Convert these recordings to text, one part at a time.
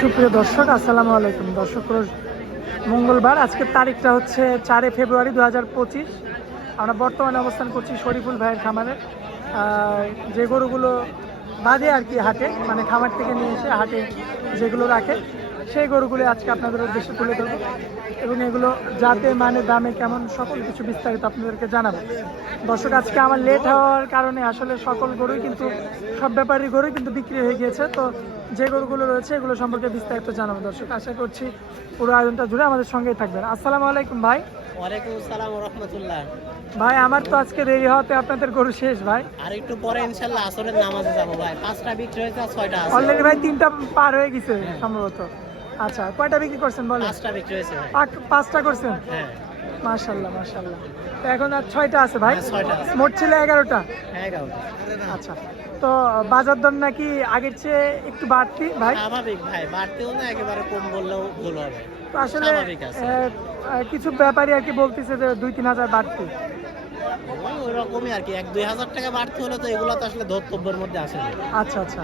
সুপ্রিয় দর্শক, আসসালামু আলাইকুম। দর্শক মঙ্গলবার, আজকের তারিখটা হচ্ছে চারে ফেব্রুয়ারি দু হাজার পঁচিশ। আমরা বর্তমানে অবস্থান করছি শরীফুল ভাইয়ের খামারে। যে গরুগুলো বাঁধে আর কি হাটে মানে খামার থেকে নিয়ে এসে হাটে যেগুলো রাখে সেই গরুগুলো আজকে আপনাদের উদ্দেশ্যে তুলে ধরবো এবং এগুলো যাতে মানে দামে কেমন সকল কিছু বিস্তারিত আপনাদেরকে জানাব। দর্শক আজকে আমার লেট হওয়ার কারণে আসলে সকল গরুই কিন্তু সব ব্যাপারই গরুই কিন্তু বিক্রি হয়ে গিয়েছে। তো যে গরুগুলো রয়েছে এগুলো সম্পর্কে বিস্তারিত জানাব। দর্শক আশা করছি পুরো আয়োজনটা জুড়ে আমাদের সঙ্গেই থাকবেন। আসসালামু আলাইকুম ভাই। ওয়ালাইকুম আসসালাম রহমতুল্লাহ ভাই আমার তো আজকে দেরি হওয়াতে আপনাদের গরু শেষ ভাই। আর একটু পরে ইনশাল্লাহ আসরের নামাজে যাব ভাই। পাঁচটা বিক্রি হয়েছে ছয়টা অলরেডি ভাই তিনটা পার হয়ে গেছে সম্ভবত। আচ্ছা কয়টা বিক্রি করছেন বলেন? পাঁচটা বিক্রি হয়েছে পাঁচটা করছেন? হ্যাঁ। মাশাল্লাহ মাশাল্লাহ তো এখন আর ছয়টা আছে ভাই? হ্যাঁ। মোট ছিল এগারোটা? আচ্ছা তো বাজার দর নাকি আগের চেয়ে একটু বাড়তি ভাই? স্বাভাবিক ভাই বাড়তেও না একেবারে কম বললেও ভুল হবে। তো আসলে কিছু ব্যাপারী আর কি বলতেছে যে দুই তিন হাজার বাড়তি। ওই ওই রকমই আর কি এক দুই হাজার টাকা বাড়তি হলে তো এগুলো তো আসলে ধর্তব্যের মধ্যে আসে আচ্ছা আচ্ছা।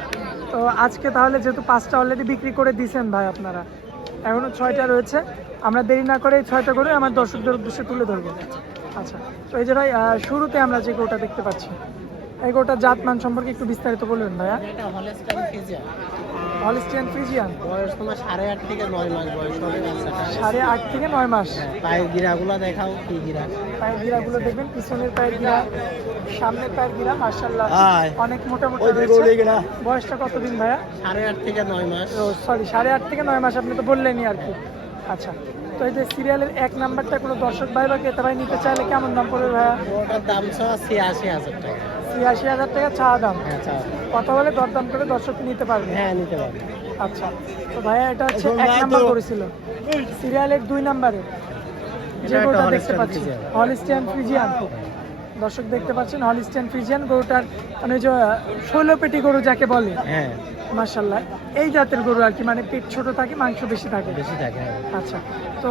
তো আজকে তাহলে যেহেতু পাঁচটা অলরেডি বিক্রি করে দিয়েছেন ভাই আপনারা এখনও ছয়টা রয়েছে। আমরা দেরি না করে ছয়টা করে আমার দর্শকদের উদ্দেশ্যে তুলে ধরবো। আচ্ছা তো এই যে ভাই শুরুতে আমরা যে গোটা দেখতে পাচ্ছি, এই গোটা জাত মান সম্পর্কে একটু বিস্তারিত বলবেন ভাইয়া। হলিস্টিয়ান ফ্রিজিয়ান বয়স তোমার সাড়ে আট থেকে নয় মাস বয়স হবে বাচ্চাটা সাড়ে আট থেকে নয় মাস। পায়ের গিরাগুলো দেখাও কি গিরা? পায়ের গিরাগুলো দেখবেন পিছনের পায়ের গিরা সামনের পায়ের গিরা মার্শাল্লাহ অনেক মোটা মোটা বয়সটা কতদিন ভাইয়া? সাড়ে আট থেকে নয় মাস। ও সরি সাড়ে আট থেকে নয় মাস আপনি তো বললেনই আর কি। আচ্ছা তো এই যে সিরিয়ালের এক নাম্বারটা কোনো দর্শক ভাই বা ক্রেতা ভাই নিতে চাইলে কেমন দাম পড়বে ভাইয়া? ওটার দাম ছিল ছিয়াশি হাজার টাকা। ছিয়াশি হাজার টাকা চা দাম। হ্যাঁ। কথা বলে দরদাম করে দর্শক নিতে পারবে। হ্যাঁ নিতে পারবে। আচ্ছা তো ভাইয়া এটা হচ্ছে এক নাম্বার করেছিল। সিরিয়ালের দুই নাম্বারে। যে এটা গরুটা দেখতে পাচ্ছি। হলিস্টিয়ান ফ্রিজিয়ান দর্শক দেখতে পাচ্ছেন হলিস্টিয়ান ফ্রিজিয়ান গরুটার মানে যে ষোলো পেটি গরু যাকে বলে হ্যাঁ। মার্শাল্লাহ এই জাতের গরু আর কি মানে পেট ছোট থাকে মাংস বেশি থাকে। বেশি থাকে হ্যাঁ। আচ্ছা তো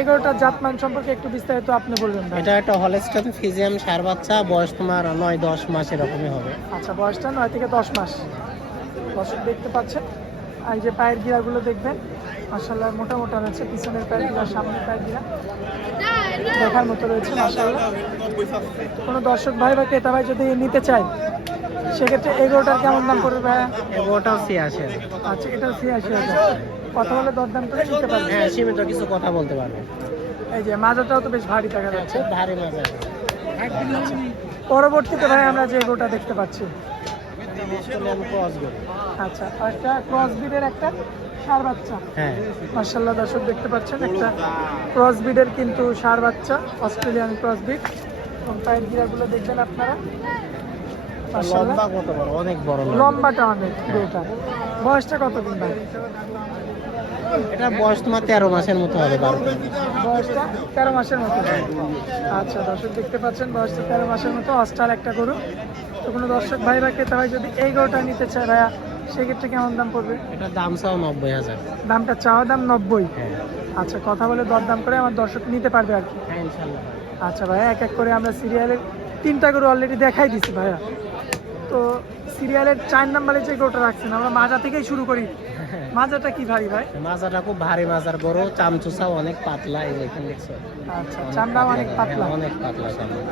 এগারোটার জাতমান সম্পর্কে একটু বিস্তারিত আপনি বলবেন এটা একটা হলেস্টন ফিজিয়াম সার বাচ্চা বয়স তোমার নয় দশ মাস এরকমই হবে। আচ্ছা বয়সটা নয় থেকে দশ মাস। দর্শক দেখতে পাচ্ছেন আর এই যে পায়ের গিরাগুলো দেখবেন মার্শাল্লাহ মোটা মোটা রয়েছে পিছনের পায়ের গিরা সামনের পায়ের গিরা। দেখার মতো রয়েছে মার্শাল্লাহ কোনো দর্শক ভাই বা ক্রেতা ভাই যদি নিতে চায় সেক্ষেত্রে এগারোটার কেমন দাম পড়বে ভাইয়া? ওটাও ছিয়াশি আচ্ছা এটা ছিয়াশি হাজার। কথা বলে দরদাম করে নিতে পারবে। হ্যাঁ সীমিত কিছু কথা বলতে পারবে। এই যে মাজাটাও তো বেশ ভারী দেখা যাচ্ছে। ভারী আছে পরবর্তীতে ভাই আমরা যে গোটা দেখতে পাচ্ছি। আচ্ছা একটা ক্রস বিডের একটা সার বাচ্চা। হ্যাঁ। মার্শাল্লাহ দর্শক দেখতে পাচ্ছেন একটা ক্রস বিডের কিন্তু সার বাচ্চা অস্ট্রেলিয়ান ক্রস বিড এবং পায়ের গিরাগুলো দেখবেন আপনারা। লম্বা কত বড়? অনেক বড় লম্বাটা অনেক গরুটা বয়সটা ভাই? এটা বয়স তোমার তেরো মাসের মতো হবে বারো। বয়সটা তেরো মাসের মতো আচ্ছা দর্শক দেখতে পাচ্ছেন বয়সটা তেরো মাসের মতো একটা গরু। তো কোনো দর্শক ভাই বা ক্রেতা ভাই যদি এই গরুটা নিতে চায় ভাইয়া সেক্ষেত্রে কেমন দাম পড়বে? দাম চাও নব্বই হাজার। দামটা চাওয়া দাম নব্বই। হ্যাঁ। আচ্ছা কথা বলে দরদাম করে আমার দর্শক নিতে পারবে আর কি। হ্যাঁ আচ্ছা ভাইয়া এক এক করে আমরা সিরিয়ালের তিনটা গরু অলরেডি দেখাই দিছি ভাইয়া। তো সিরিয়ালের চার নাম্বারে যে গোটা রাখছেন আমরা মাজা থেকেই শুরু করি। মাজাটা কি ভাই ভাই? মাজাটা খুব ভারী মাজার বড় চামচুসাও অনেক পাতলা এই যে এখানে দেখছ? আচ্ছা চামড়াও অনেক পাতলা। হ্যাঁ, অনেক পাতলা চামড়া।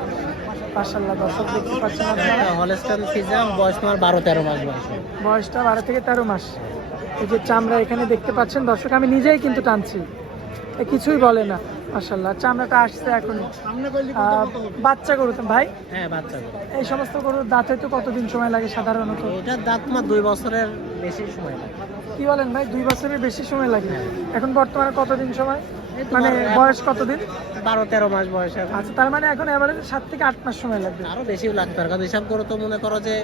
মার্শাল্লাহ দর্শক দেখতে পাচ্ছেন আপনারা। হলেস্টন ফিজাম বয়স তোমার বারো তেরো মাস বয়স। বয়সটা বারো থেকে তেরো মাস। এই যে চামড়া এখানে দেখতে পাচ্ছেন দর্শক আমি নিজেই কিন্তু টানছি। কিছুই বলে না মার্শাল্লাহ চামড়াটা আসছে এখন বাচ্চা গরু ভাই? হ্যাঁ বাচ্চা গরু। এই সমস্ত গরুর দাঁতে তো কতদিন সময় লাগে সাধারণত? এটার দাঁত তোমার দুই বছরের বেশি সময় লাগে। কি বলেন ভাই দুই বছরের বেশি সময় লাগে? হ্যাঁ। এখন বর্তমানে কতদিন সময়? মানে বয়স কতদিন? বারো তেরো মাস বয়স আচ্ছা তার মানে এখন এবারে সাত থেকে আট মাস সময় লাগবে। আরও বেশি লাগবে আর কারণ হিসাব করে তো মনে করো যে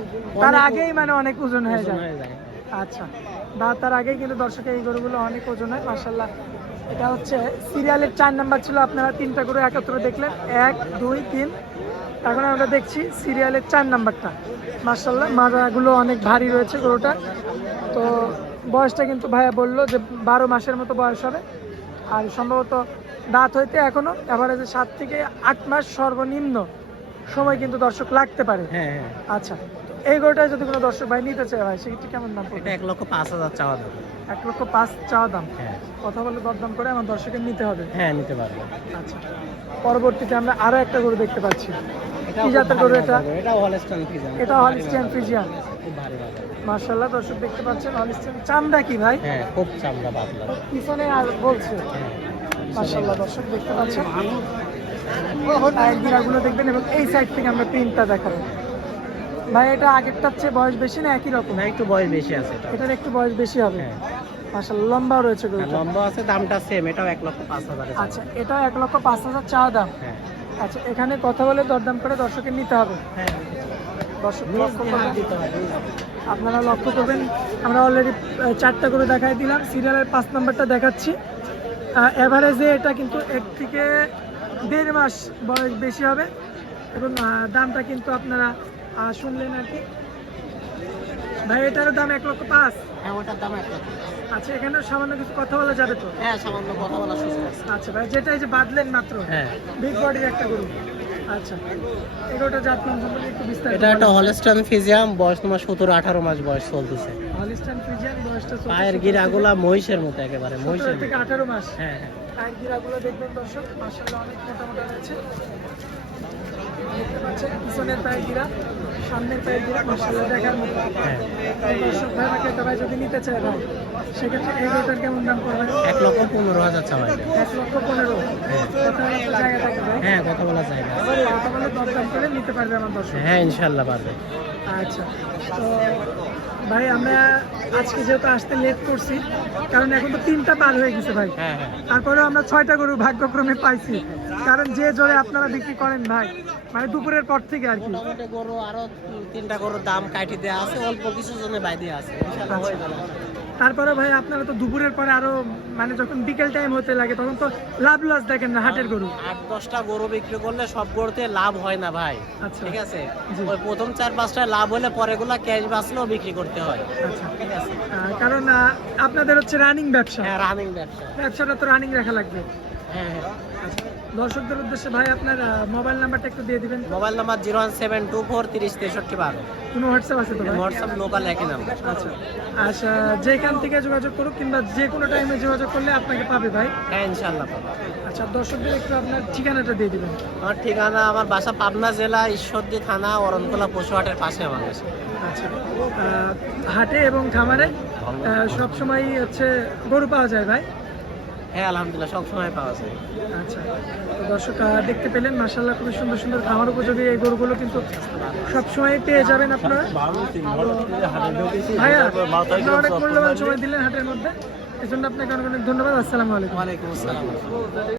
তার আগেই মানে অনেক ওজন হয়ে যায়। আচ্ছা। দাঁত তার আগেই কিন্তু দর্শকের এই গরুগুলো অনেক ওজন হয় মার্শাল্লাহ এটা হচ্ছে সিরিয়ালের চার নাম্বার ছিল আপনারা তিনটা গরু একত্রে দেখলেন। এক দুই তিন। এখন আমরা দেখছি সিরিয়ালের চার নাম্বারটা মার্শাল্লাহ মাজাগুলো অনেক ভারী রয়েছে গরুটা তো বয়সটা কিন্তু ভাইয়া বলল যে বারো মাসের মতো বয়স হবে। আর সম্ভবত দাঁত হইতে এখনও এভারেজে সাত থেকে আট মাস সর্বনিম্ন সময় কিন্তু দর্শক লাগতে পারে। হ্যাঁ হ্যাঁ। আচ্ছা এই গরুটা যদি কোনো দর্শক ভাই নিতে চায় ভাই সেক্ষেত্রে কেমন দাম পড়বে? এক লক্ষ পাঁচ হাজার চাওয়া দাম। এক লক্ষ পাঁচ চাওয়া দাম। হ্যাঁ। কথা বলে দরদাম করে আমার দর্শকের নিতে হবে। হ্যাঁ নিতে পারব। আচ্ছা। পরবর্তীতে আমরা আরও একটা গরু দেখতে পাচ্ছি। কি জাতের গরু এটা? এটাও হলস্টাইন ফ্রিজিয়ান এটা হলিস্টিয়ান ফ্রিজিয়ান খুব মার্শাল্লাহ দর্শক দেখতে পাচ্ছেন হলিস্টিয়ান চামড়া কি ভাই? হ্যাঁ খুব চামড়া পাতলা পিছনে আর বলছে। হ্যাঁ মার্শাল্লাহ দর্শক দেখতে পাচ্ছেন। পায়ের গিরাগুলো দেখবেন এবং এই সাইড থেকে আমরা প্রিন্টটা দেখাবো। ভাই এটা আগেরটার চেয়ে বয়স বেশি না একই রকম? না একটু বয়স বেশি আছে এটার একটু বয়স বেশি হবে। হ্যাঁ। লম্বাও রয়েছে গরুটা। লম্বা আছে দামটা সেম এটাও এক লক্ষ পাঁচ হাজার আচ্ছা এটা এক লক্ষ পাঁচ হাজার চাওয়া দাম। হ্যাঁ। আচ্ছা এখানে কথা বলে দরদাম করে দর্শকের নিতে হবে। হ্যাঁ। দর্শক দিতে হয়, আপনারা লক্ষ্য করবেন আমরা অলরেডি চারটা করে দেখাই দিলাম। সিরিয়ালের পাঁচ নাম্বারটা দেখাচ্ছি। অ্যাভারেজে এটা কিন্তু এক থেকে দেড় মাস বয়স বেশি হবে। এবং দামটা কিন্তু আপনারা শুনলেন আর কি। ভাই এটারও দাম এক লক্ষ পাঁচ। হ্যাঁ ওটার দাম এক লক্ষ আচ্ছা এখানে সামান্য কিছু কথা বলা যাবে তো? হ্যাঁ সামান্য কথা সুযোগ আচ্ছা ভাই যেটা এই যে বাদলেন মাত্র হ্যাঁ। বিগ বডির একটা গরু। আচ্ছা এগারোটা জাত নাম সম্পর্কে একটু বিস্তারিত এটা একটা হলস্টাইন ফিজিয়াম বয়স তোমার সতেরো আঠারো মাস বয়স চলতেছে। হলিস্টান ফ্রিজিয়ান বয়সটা পায়ের গিরাগুলা মহিষের মতো একেবারে মহিষের থেকে আঠারো মাস। হ্যাঁ হ্যাঁ। দেখবেন দর্শক মাসাল্লাহ অনেক মোটা মোটা রয়েছে। দেখতে পাচ্ছেন পিছনের পায়ের গিরা সামনের পায়ের গিরা মাসাল্লাহ দেখার মতো। হ্যাঁ। দর্শক ভাই যদি নিতে চায় ভাই সেক্ষেত্রে এই কেমন দাম এক লক্ষ পনেরো হাজার এক লক্ষ পনেরো। হ্যাঁ। কথা জায়গা থাকে ভাই। হ্যাঁ কথা বলা জায়গা আছে। কথা বলে দরদাম করে নিতে পারবে আমার দর্শক। হ্যাঁ ইনশাল্লাহ পারবে। আচ্ছা তো ভাই আমরা আজকে যেহেতু আসতে লেট করছি কারণ এখন তো তিনটা পার হয়ে গেছে ভাই। হ্যাঁ হ্যাঁ। তারপরেও আমরা ছয়টা গরু ভাগ্যক্রমে পাইছি। কারণ যে জোরে আপনারা বিক্রি করেন ভাই মানে দুপুরের পর থেকে আর কি। গরু আরও তিনটা গরুর দাম কাটি দেওয়া আছে অল্প কিছু জন্য বাইরে আছে। হয়ে তারপরে ভাই আপনারা তো দুপুরের পরে আরও মানে যখন বিকেল টাইম হতে লাগে তখন তো লাভ লস দেখেন না হাটের গরু। আট দশটা গরু বিক্রি করলে সব গরুতে লাভ হয় না ভাই। আচ্ছা। ঠিক আছে? ওই প্রথম চার পাঁচটা লাভ হলে পরে গুলো ক্যাশ বাঁচলেও বিক্রি করতে হয়। আচ্ছা। ঠিক আছে? কারণ আপনাদের হচ্ছে রানিং ব্যবসা। হ্যাঁ রানিং ব্যবসা। ব্যবসাটা তো রানিং রাখা লাগবে। দর্শকদের উদ্দেশ্যে ভাই আপনার মোবাইল নাম্বারটা একটু দিয়ে দিবেন। Mobile number zero one seven two four তিরিশ তেষট্টি বারো। কোনো হোয়াটসঅ্যাপ আছে তো ভাই? হোয়াটসঅ্যাপ লোকাল একই নাম্বার আচ্ছা। আচ্ছা যেখান থেকে যোগাযোগ করুক কিংবা যে কোনো টাইমে যোগাযোগ করলে আপনাকে পাবে ভাই। হ্যাঁ ইনশাল্লাহ পাবো। আচ্ছা দর্শকদের একটু আপনার ঠিকানাটা দিয়ে দিবেন। আমার ঠিকানা আমার বাসা পাবনা জেলা ঈশ্বরদী থানা অরণকোলা পশুহাটের পাশে আমার বাসা। আচ্ছা। হাটে এবং খামারে সব সময় হচ্ছে গরু পাওয়া যায় ভাই। হ্যাঁ আলহামদুলিল্লাহ সবসময় পাওয়া যায়। আচ্ছা দর্শক আহ, দেখতে পেলেন মাশাল্লাহ খুবই সুন্দর সুন্দর খাওয়ার উপযোগী এই গরুগুলো কিন্তু সবসময় পেয়ে যাবেন আপনারা। ভাইয়া আপনারা অনেক মূল্যবান সময় দিলেন হাটের মধ্যে এজন্য আপনাকে অনেক অনেক ধন্যবাদ আসসালামু আলাইকুম। ওয়ালাইকুম আসসালাম।